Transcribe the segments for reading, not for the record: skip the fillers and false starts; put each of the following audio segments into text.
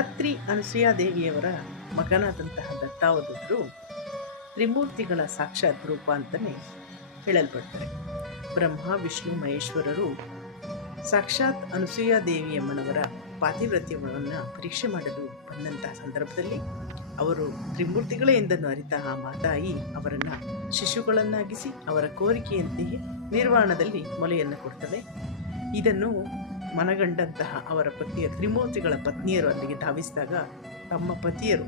ಅತ್ರಿ ಅನಸೂಯಾದೇವಿಯವರ ಮಗನಾದಂತಹ ದತ್ತಾವಧೂತರು ತ್ರಿಮೂರ್ತಿಗಳ ಸಾಕ್ಷಾತ್ ರೂಪ ಅಂತಲೇ ಹೇಳಲ್ಪಡ್ತಾರೆ. ಬ್ರಹ್ಮ, ವಿಷ್ಣು, ಮಹೇಶ್ವರರು ಸಾಕ್ಷಾತ್ ಅನಸೂಯಾದೇವಿಯಮ್ಮನವರ ಪಾತಿವ್ರತ್ಯವನ್ನು ಪರೀಕ್ಷೆ ಮಾಡಲು ಬಂದಂತಹ ಸಂದರ್ಭದಲ್ಲಿ ಅವರು ತ್ರಿಮೂರ್ತಿಗಳೇ ಎಂದನ್ನು ಅರಿತ ಆ ಮಾತಾಯಿ ಅವರನ್ನು ಶಿಶುಗಳನ್ನಾಗಿಸಿ ಅವರ ಕೋರಿಕೆಯಂತೆಯೇ ನಿರ್ವಾಣದಲ್ಲಿ ಮೊಲೆಯನ್ನು ಕೊಡ್ತವೆ. ಇದನ್ನು ಮನಗಂಡಂತಹ ಅವರ ಪತ್ನಿಯ ತ್ರಿಮೂರ್ತಿಗಳ ಪತ್ನಿಯರು ಅಲ್ಲಿಗೆ ಧಾವಿಸಿದಾಗ ತಮ್ಮ ಪತಿಯರು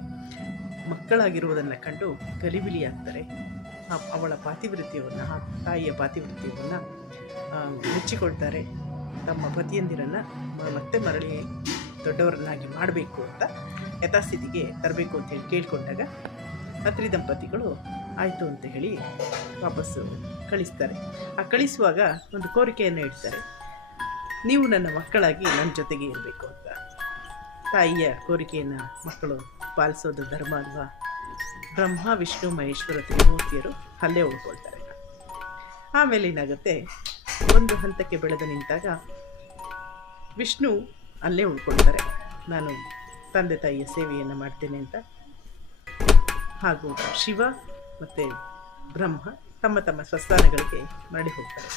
ಮಕ್ಕಳಾಗಿರುವುದನ್ನು ಕಂಡು ಗಲಿಬಿಲಿಯಾಗ್ತಾರೆ. ಅವಳ ಪಾತಿವೃತ್ಯವನ್ನು, ಆ ತಾಯಿಯ ಪಾತಿವೃತ್ಯವನ್ನು ಮೆಚ್ಚಿಕೊಳ್ತಾರೆ. ತಮ್ಮ ಪತಿಯಂದಿರನ್ನು ಮತ್ತೆ ಮರಳಿ ದೊಡ್ಡವರನ್ನಾಗಿ ಮಾಡಬೇಕು ಅಂತ ಯಥಾಸ್ಥಿತಿಗೆ ತರಬೇಕು ಅಂತೇಳಿ ಕೇಳಿಕೊಂಡಾಗ ಅತ್ರಿ ದಂಪತಿಗಳು ಆಯಿತು ಅಂತ ಹೇಳಿ ವಾಪಸ್ಸು ಕಳಿಸ್ತಾರೆ. ಆ ಕಳಿಸುವಾಗ ಒಂದು ಕೋರಿಕೆಯನ್ನು ಇಡ್ತಾರೆ, ನೀವು ನನ್ನ ಮಕ್ಕಳಾಗಿ ನನ್ನ ಜೊತೆಗೆ ಇರಬೇಕು ಅಂತ. ತಾಯಿಯ ಕೋರಿಕೆಯನ್ನು ಮಕ್ಕಳು ಪಾಲಿಸೋದು ಧರ್ಮ ಅಲ್ವಾ? ಬ್ರಹ್ಮ, ವಿಷ್ಣು, ಮಹೇಶ್ವರ ತ್ರಿಮೂರ್ತಿಯರು ಅಲ್ಲೇ ಉಳ್ಕೊಳ್ತಾರೆ. ಆಮೇಲೆ ಏನಾಗುತ್ತೆ, ಒಂದು ಹಂತಕ್ಕೆ ಬೆಳೆದು ನಿಂತಾಗ ವಿಷ್ಣು ಅಲ್ಲೇ ಉಳ್ಕೊಳ್ತಾರೆ, ನಾನು ತಂದೆ ತಾಯಿಯ ಸೇವೆಯನ್ನು ಮಾಡ್ತೇನೆ ಅಂತ. ಹಾಗೂ ಶಿವ ಮತ್ತು ಬ್ರಹ್ಮ ತಮ್ಮ ತಮ್ಮ ಸ್ವಸ್ಥಾನಗಳಿಗೆ ಮರಳಿ ಹೋಗ್ತಾರೆ.